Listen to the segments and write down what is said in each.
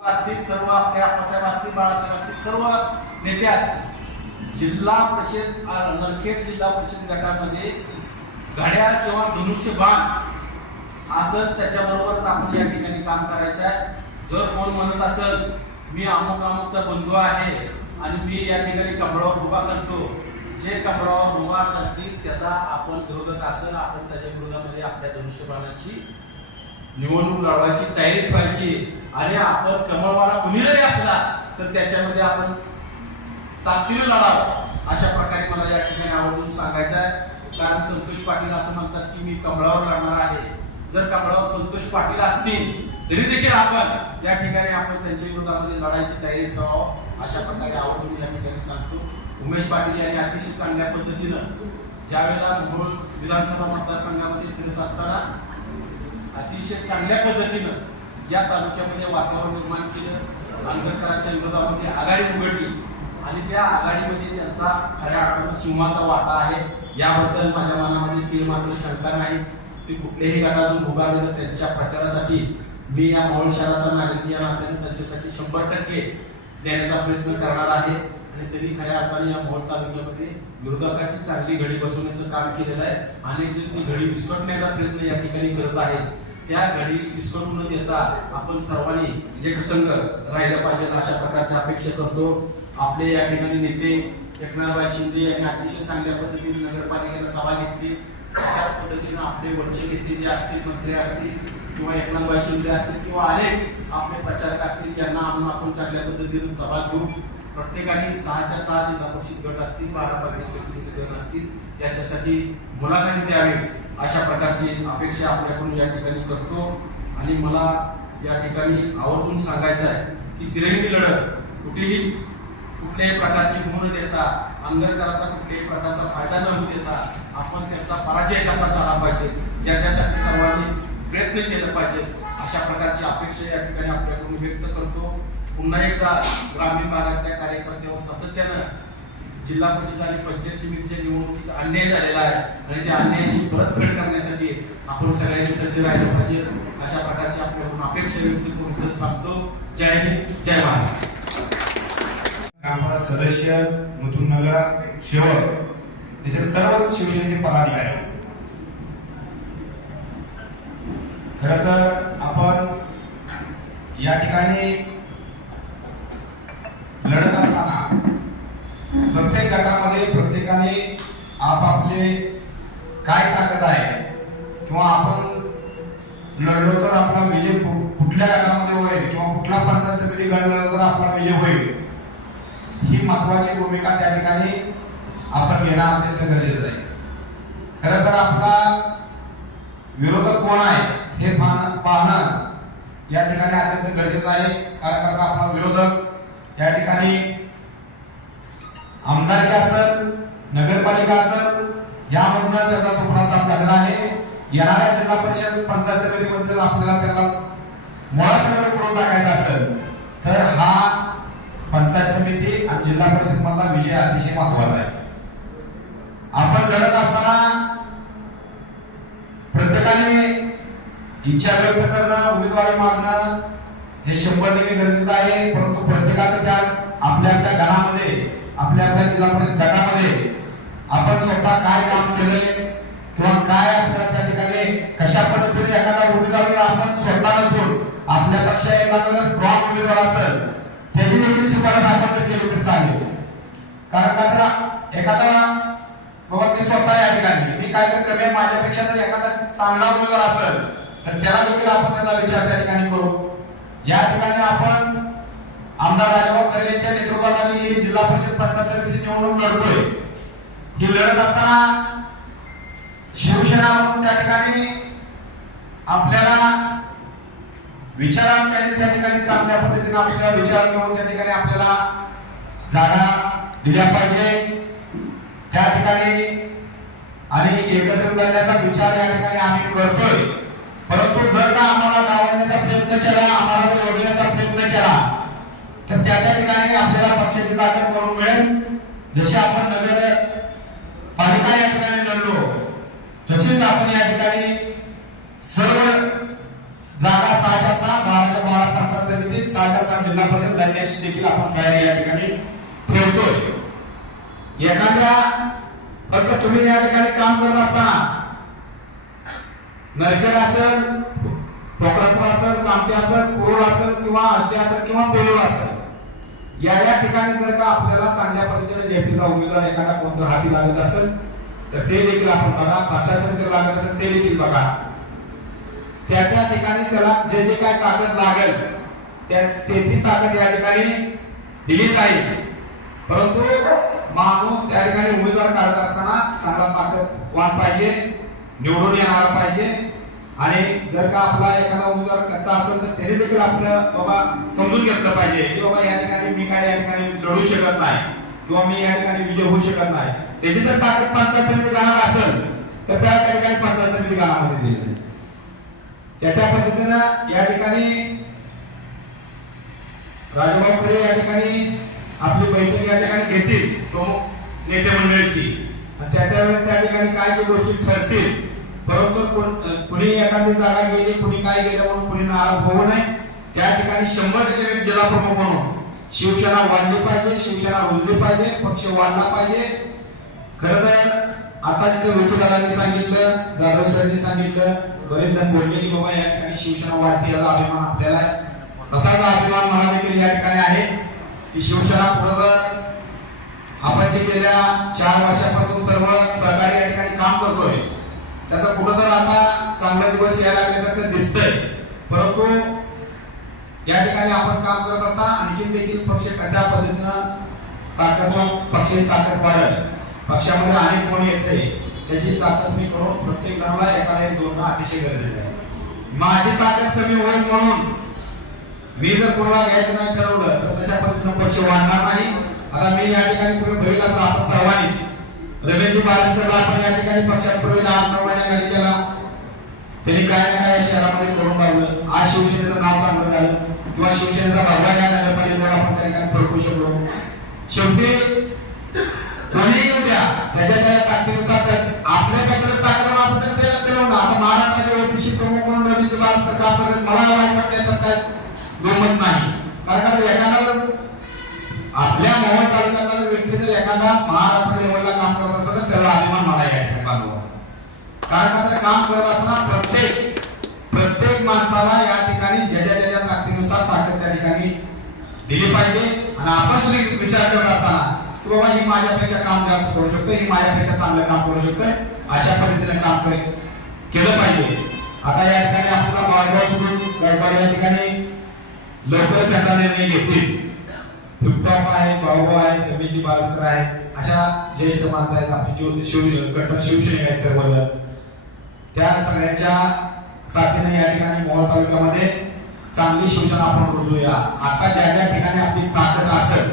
असतील, सर्व आपल्या आप्पासाहेब असतील, बाळासाहेब असतील, सर्व नेते असतील. जिल्हा परिषद नरखेड जिल्हा परिषद गटामध्ये घड्याळ किंवा धनुष्यबाण असं त्याच्याबरोबरच आपण या ठिकाणी काम करायचं आहे. जर कोण म्हणत असेल मी अमुक अमुकचा बंधू आहे आणि मी या ठिकाणी कमळावर उभा करतो, जे कमळावर उभा करतील त्याचा आपण विरोधक असेल, आपण त्याच्या विरोधामध्ये आपल्या धनुष्यबाणाची निवडणूक लढवायची तयारी करायची आणि आपण कमळवाला कुणी जरी असला तर त्याच्यामध्ये आपण ताकदीने लढावं अशा प्रकारे मला या ठिकाणी आवर्जून सांगायचं आहे. कारण संतोष पाटील असं म्हणतात की मी कमळावर लढणार आहे. जर कमळावर संतोष पाटील असतील तरी देखील आपण या ठिकाणी आपण त्यांच्या विरोधामध्ये लढायची तयारी ठेवावं अशा प्रकारे आवर्जून या ठिकाणी सांगतो. उमेश पाटील यांनी अतिशय चांगल्या पद्धतीनं ज्यावेळेला मोहोळ विधानसभा मतदारसंघामध्ये फिरत असताना अतिशय चांगल्या पद्धतीनं या तालुक्यामध्ये वातावरण निर्माण केलं. आंबेडकरांच्या विरोधामध्ये आघाडी उघडली आणि त्या आघाडीमध्ये त्यांचा खऱ्या अर्थानं सिंहाचा वाटा आहे. याबद्दल माझ्या मनामध्ये तीळ मात्र शंका नाही. ते कुठल्याही गटातून उभारलेलं त्यांच्या प्रचारासाठी मी या मोहोळ शहराचा नागरिक या नात्याने त्यांच्यासाठी 100% देण्याचा प्रयत्न करणार आहे. आणि त्यांनी खऱ्या अर्थाने या मोहोळ तालुक्यामध्ये विरोधकाची चांगली घडी बसवण्याचं काम केलेलं आहे आणि जे ती घडी विस्कटण्याचा प्रयत्न या ठिकाणी करत आहे त्या घडी विस्कटून न देता आपण सर्वांनी एकसंघ राहिलं पाहिजे अशा प्रकारची अपेक्षा करतो. आपले या ठिकाणी नेते एकनाथभाई शिंदे यांनी अतिशय चांगल्या पद्धतीने नगरपालिकेला सभा घेतली. अशाच पद्धतीने आपले वरचे नेते जे असतील, मंत्री असतील किंवा एकनाथभाई शिंदे असतील किंवा अनेक आपले प्रचारक असतील यांना आपण चांगल्या पद्धतीने सभा घेऊ. प्रत्येकाने 6च्या 6 जिल्हा परिषद गट असतील, 12 पंचायत समितीचे गट असतील याच्यासाठी मुलाखत द्यावी अशा प्रकारची अपेक्षा आपल्याकडून या ठिकाणी करतो. आणि मला या ठिकाणी आवर्जून सांगायचं आहे की तिरंगी लढत कुठल्याही प्रकारची होऊ न देता, आंबेडकरांचा कुठल्याही प्रकारचा फायदा न होऊ देता आपण त्यांचा पराजय कसा झाला पाहिजे याच्यासाठी सर्वांनी प्रयत्न केले पाहिजे अशा प्रकारची अपेक्षा या ठिकाणी आपल्याकडून व्यक्त करतो. पुन्हा एकदा ग्रामीण भागातल्या कार्यकर्त्यांवर सातत्यानं जिल्हा परिषद आणि पंचायत समितीच्या निवडणुकीत अन्याय झालेला आहे आणि त्या अन्यायाची परतफेड करण्यासाठी आपण सगळ्यांनी सज्ज राहिलं पाहिजे अशा प्रकारची आपल्याकडून अपेक्षा व्यक्त करून थांबतो. जय हिंद, जय महाराष्ट्र. सदस्य, मुथुननगर सेवक त्याचे सर्वच शिवसेनेचे पदाधिकारी, खरं तर आपण या ठिकाणी लढत असताना प्रत्येक गटामध्ये प्रत्येकाने आपापले काय ताकद आहे किंवा आपण लढलो तर आपला विजय कुठल्या गटामध्ये होईल किंवा कुठला पंचायत समिती गट लढला तर आपला विजय होईल ही महत्वाची भूमिका त्या ठिकाणी आपण घेणं अत्यंत गरजेचं आहे. खरं तर आपला विरोधक कोण आहे हे पाहणं या ठिकाणी अत्यंत गरजेचं आहे. कारण का आपला विरोधक या ठिकाणी आमदारकी असेल, नगरपालिका असेल यामधून त्याचा स्वप्न साफ झालेला आहे. येणाऱ्या जिल्हा परिषद पंचायत समितीमध्ये जर आपल्याला त्याला मुळासकट करून टाकायचं असेल तर हा पंचायत समिती आणि जिल्हा परिषद मधला विजय अतिशय महत्वाचा आहे. आपण लढत असताना प्रत्येकाने इच्छा व्यक्त करणं, उमेदवारी मागणं हे 100% गरजेचं आहे. परंतु प्रत्येकाचं त्या आपल्या आपल्या गणामध्ये, आपल्या आपल्या जिल्हा परिषद गटामध्ये आपण स्वतः काय काम केलंय किंवा काय आपल्याला त्या ठिकाणी कशा पद्धतीने एखादा उमेदवाराला आपण स्वतः नसून आपल्यापेक्षा एखादा स्ट्रॉंग उमेदवार असेल त्याची देखील शिफारस आपण जर केली तर चालेल. कारण का एखादा बाबा मी स्वतः या ठिकाणी मी काय तर कमी माझ्यापेक्षा जर एखादा चांगला उमेदवार असेल तर त्याला देखील आपण त्याचा विचार त्या ठिकाणी करू. या ठिकाणी आपण आमदार राजभाऊ खरे यांच्या नेतृत्वाखाली ही जिल्हा परिषद पंचायत समितीची निवडणूक लढतोय. ही लढत असताना शिवसेना म्हणून त्या ठिकाणी आपल्याला विचारांकडे त्या ठिकाणी चांगल्या पद्धतीने आपल्याला विचार घेऊन त्या ठिकाणी आपल्याला जागा दिल्या पाहिजे. त्या ठिकाणी आणि एकत्रित करण्याचा विचार या ठिकाणी आम्ही करतोय. परंतु जर का आम्हाला डावलण्याचा प्रयत्न केला, आम्हाला वगळण्याचा प्रयत्न केला तर त्या ठिकाणी आपल्याला पक्षाची ताकद करून मिळेल. जसे आपण नगर पालिका या ठिकाणी लढलो तसेच आपण या ठिकाणी सर्व जागा 6च्या 6, 12च्या 12 पंचायत समिती 6च्या 6 जिल्हा परिषद लढण्याची देखील आपण तयारी या ठिकाणी ठेवतोय। एखाद्या फक्त तुम्ही या ठिकाणी काम करत असताना नरखेड असेल, पोखरापूर असेल, कामठी असेल, कुरोळ असेल किंवा आष्टे असेल किंवा बेलोर असेल, या ठिकाणी जर का आपल्याला चांगल्या पद्धतीने जेपीचा उमेदवार एखादा कोणता हाती लागत असेल तर ते देखील आपण बघा, प्रशासन लागत असेल ते देखील बघा, त्या ठिकाणी त्याला जे जे काय ताकद लागेल ती ताकद या ठिकाणी दिली जाईल। परंतु माणूस त्या ठिकाणी उमेदवार काढत असताना चांगला ताकदवान पाहिजे, निवडून येणारा पाहिजे। आणि जर का आपला एखादा उमेदवार कच्चा असेल तर त्याने देखील आपलं बाबा समजून घेतलं पाहिजे की बाबा या ठिकाणी मी काय या ठिकाणी लढू शकत नाही किंवा मी या ठिकाणी विजय होऊ शकत नाही। त्याची जर ताकद पंचायत समिती गाणार असेल तर त्या ठिकाणी पंचायत समिती गाण्यामध्ये दिली त्या पद्धतीनं या ठिकाणी राजभाऊ खरे या ठिकाणी आपली बैठक या ठिकाणी घेतील प्रमुख नेते मंडळीची आणि त्यावेळेस त्या ठिकाणी काय जे गोष्टी ठरतील। परंतु कुणी एखादी जागा गेली, कुणी काय गेलं म्हणून कुणी नाराज होऊ नये। त्या ठिकाणी 100% जिल्हा प्रमुख म्हणून शिवसेना वाढली पाहिजे, शिवसेना रुजली पाहिजे, पक्ष वाढला पाहिजे। खरं तर आता जिथे ऋतुदादांनी सांगितलं, जाधव सरांनी सांगितलं, बरेच जण बोलले की बाबा या ठिकाणी शिवसेना वाढते याचा अभिमान आपल्याला आहे। तसाच अभिमान मला देखील या ठिकाणी आहे की शिवसेना पुढे आपण जे गेल्या 4 वर्षापासून सर्व सहकारी या ठिकाणी काम करतोय त्याचा कुठं तर आता चांगला दिवस यायला लागल्यासारखं दिसतंय। परंतु या ठिकाणी आपण काम करत असताना आणखी देखील पक्ष कशा पद्धतीनं ताकदवान पक्षाची ताकद वाढेल, पक्षामध्ये अनेक कोणी येते त्याची चाचपणी करून प्रत्येक जणाला एकाला एक जोडणं अतिशय गरजेचं आहे। माझी ताकद कमी होईल म्हणून मी जर कोणाला घ्यायचं नाही ठरवलं तर तशा पद्धतीनं पक्ष वाढणार नाही। आता मी या ठिकाणी तुम्ही बघितलं असं आपण सर्वांनीच रमेशजी बारसरला आपण या ठिकाणी पक्षात प्रवेश 8-9 महिन्याखाली केला, त्यांनी काय ना काय शहरामध्ये करून लावलं। आज शिवसेनेचं नाव चांगलं झालं किंवा शिवसेनेचा भगवा या नगरपालिकेवर आपण त्या ठिकाणी फडकू शकलो। शेवटी कोणी येऊ द्या त्याच्या ताकदीनुसार आपल्या पक्षाचं ताकद असेल तर त्याला ठरवणं। आता महाराष्ट्राचे ओबीसी प्रमुख म्हणून रमेशजी बारसर काम करतात, मला वाईट वाटतं काय गमत नाही। कारण एखादा आपल्या मोहोळ तालुक्यातला व्यक्ती जर एखादा महाराष्ट्र लेवलला काम करत असेल तर त्याला अभिमान मला या ठिकाणी बांधवा। कारण काम करत असताना प्रत्येक माणसाला या ठिकाणी ज्याच्या ताकदीनुसार ताकद त्या ठिकाणी दिली पाहिजे। आणि आपण विचार करत असताना की बाबा ही माझ्यापेक्षा काम जास्त करू शकतो, ही माझ्यापेक्षा चांगलं काम करू शकतोय, अशा पद्धतीने काम केलं पाहिजे। आता या ठिकाणी आपल्याला बाळगाव सोडून गायकवाड या ठिकाणी लवकरच त्याचा निर्णय घेतील। टिपटॉप आहे, भाऊभाऊ आहे, रमेशजी बारसकर आहे, अशा ज्येष्ठ माणसं आहेत, आपली कट्टर शिवसैनिक आहेत सर्वजण। त्या सगळ्यांच्या साथीने या ठिकाणी मोहोळ तालुक्यामध्ये चांगली शिवसेना आपण रुजूया। आता ज्या ठिकाणी आपली ताकद असेल,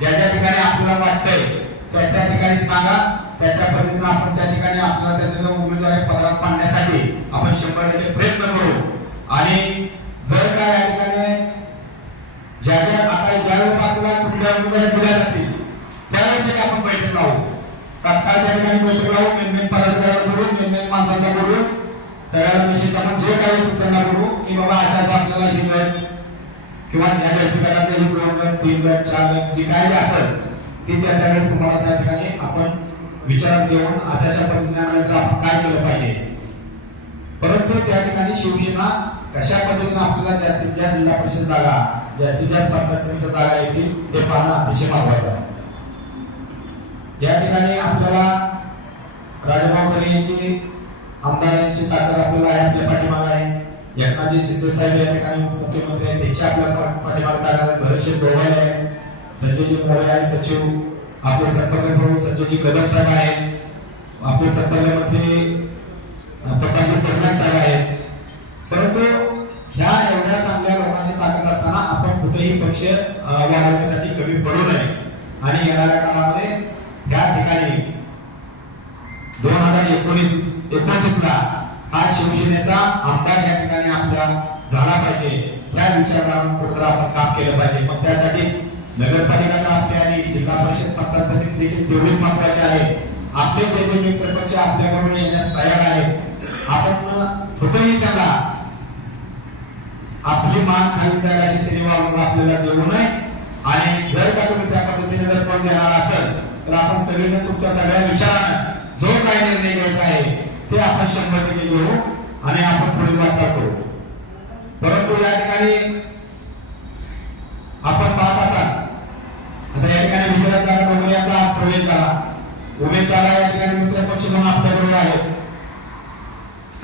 ज्या ठिकाणी आपल्याला वाटतंय त्या ठिकाणी सांगा, त्या पद्धतीने आपण त्या ठिकाणी आपल्याला त्या उमेदवारी पदावर पाडण्यासाठी आपण 100% प्रयत्न करू। आणि जर का या ठिकाणी ज्यावेळेस आपल्याला कुठल्या उमेदवारी दिल्या जातील त्यावेळेस आपण बैठक लावू, तात्काळ त्या ठिकाणी बैठक लावू, मेन पदाधिकारी करू, मेन माणसांना बोलू, सगळ्यांना निश्चित आपण जे काही त्यांना करू की बाबा अशाच आपल्याला ही गट किंवा या व्यक्तिगतातले ही 2 गट 3 गट 4 गट जी काय असेल ती त्यावेळेस तुम्हाला त्या ठिकाणी आपण विचारात घेऊन अशा पद्धतीने आपण काय केलं पाहिजे। परंतु त्या ठिकाणी शिवसेना कशा पद्धतीने आपल्याला जास्तीत जास्त जिल्हा परिषद जागा, जास्तीत जास्त पंचायत समिती जागा येतील हे पाहणं अतिशय महत्त्वाचं आहे। या ठिकाणी आपल्याला राजभाऊ खरे यांची आमदार यांची ताकद आपल्याला आहे, आपल्या पाठीमागे आहे। एकनाथजी शिंदे साहेब या ठिकाणी मुख्यमंत्री आहेत, त्यांची आपल्या पाठीमागे ताकद आहे। भरतशेठ डोवाळे आहे, संजयजी मोरे आहे सचिव, आपले संपर्क प्रमुख संजयजी कदम साहेब आहेत, आपले संपर्क मंत्री प्रतापजी सरनाईक साहेब आहेत। परंतु ह्या एवढ्या चांगल्या लोकांची ताकद असताना आपण कुठेही पक्ष वाढवण्यासाठी कमी पडू नये। आणि येणाऱ्या काळामध्ये या ठिकाणी 2029 ला हा शिवसेनेचा आमदार या ठिकाणी आपल्या झाला पाहिजे, त्या विचारावर कुठेतरी आपण काम केलं पाहिजे। मग त्यासाठी नगरपालिका आपली आणि जिल्हा परिषद पंचायत समिती देखील तेवढीच महत्वाची आहे। आपले जे मित्रपक्ष आपल्याकडून येण्यास तयार आहेत, आपण कुठेही त्याला आपली मान खाली जायला अशी त्यांनी वागणूक आपल्याला देऊ नये आणि जर का तुम्ही त्या पद्धतीने जर पण देणार असेल तर आपण सगळेजण तुमच्या सगळ्या विचारानं जो काही निर्णय घ्यायचा आहे ते आपण 100% घेऊ आणि आपण पुढील वाटचाल करू. परंतु या ठिकाणी आपण पाहत असाल आता या ठिकाणी विजयदादा डोंगरे यांचा आज प्रवेश झाला. उमेदवार या ठिकाणी मित्रपक्ष म्हणून आपल्याबरोबर आहेत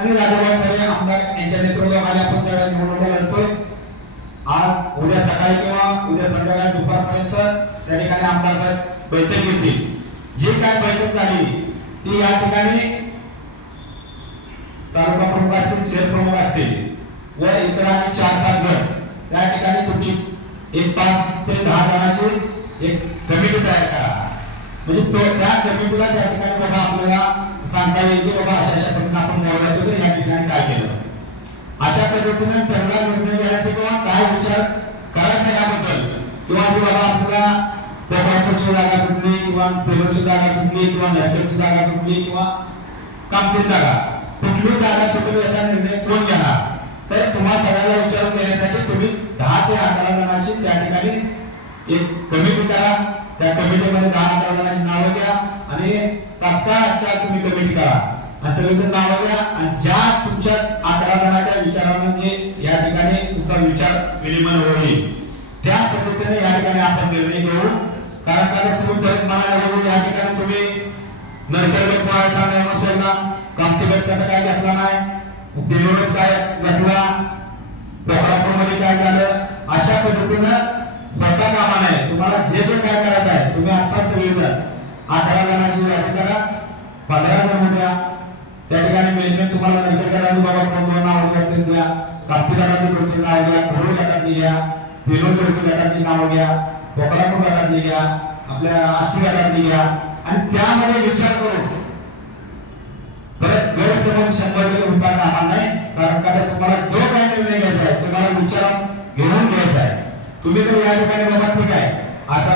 आणि राजाभाऊ खरे आमदार यांच्या नेतृत्वाखाली आपण सगळ्या निवडणुका लढतोय. आज उद्या सकाळी किंवा उद्या संध्याकाळी दुपारपर्यंत त्या ठिकाणी आमदार साहेब बैठक घेतील. जी काय बैठक झाली ती या ठिकाणी तालुका प्रमुख असतील, शहर प्रमुख असतील व इतर आणि 4-5 जण त्या ठिकाणी तुमची 5 ते 10 जणांची एक कमिटी तयार करा. म्हणजे तो त्या कमिटीला त्या ठिकाणी बाबा आपल्याला सांगता येईल की बाबा अशा पद्धतीने आपण निवडतो तर या ठिकाणी काय केलं, अशा पद्धतीने त्यांना निर्णय घेण्याचे किंवा काय विचार करायचा याबद्दल किंवा बाबा आपल्याला कोकणाची जागा सुटली किंवा पेलोची जागा सुटली किंवा नरकेची जागा सुटली किंवा कामठी जागा कुठली जागा सुटली याचा निर्णय कोण घेणार. तर तुम्हाला सगळ्याला विचारून देण्यासाठी तुम्ही 10 ते 11 जणांची त्या ठिकाणी एक कमिटी करा. त्या कमिटीमध्ये 10-11 जणांची नावं घ्या आणि तात्काळ तुम्ही कमिटी करा आणि सगळेजण नावं घ्या आणि ज्या तुमच्या 11 जणांच्या विचाराने जे या ठिकाणी तुमचा विचार विनिमय होईल त्या पद्धतीने या ठिकाणी आपण निर्णय घेऊ. कारण का तुम्ही परत म्हणायला या ठिकाणी तुम्ही नंतर कोणाला सांगायला नसेल ना कामठी गट कसं काय घेतला नाही, पेलोच काय घेतला, मध्ये काय झालं, अशा पद्धतीनं होता कामा नये. तुम्हाला जे जे काय करायचं आहे तुम्ही आता सगळेजण 11 जणांची यादी करा, 15 जण उद्या त्या ठिकाणी मेन तुम्हाला नंतर बाबा कोण नाव द्या, कामठी गटाची कोणती नाव घ्या, कोरोना गटाची घ्या, पेलोच गटाची नाव घ्या, कोकणापूर गटाची घ्या, आपल्या आष्टी गटाची घ्या आणि त्यामध्ये विचार करू. परत गैरसमज 100% रुपया कामा नाही. कारण का तुम्हाला जो काही निर्णय घ्यायचा आहे तुम्हाला विचार घेऊन घ्यायचा आहे. तुम्ही तर या ठिकाणी बाबा ठीक आहे असा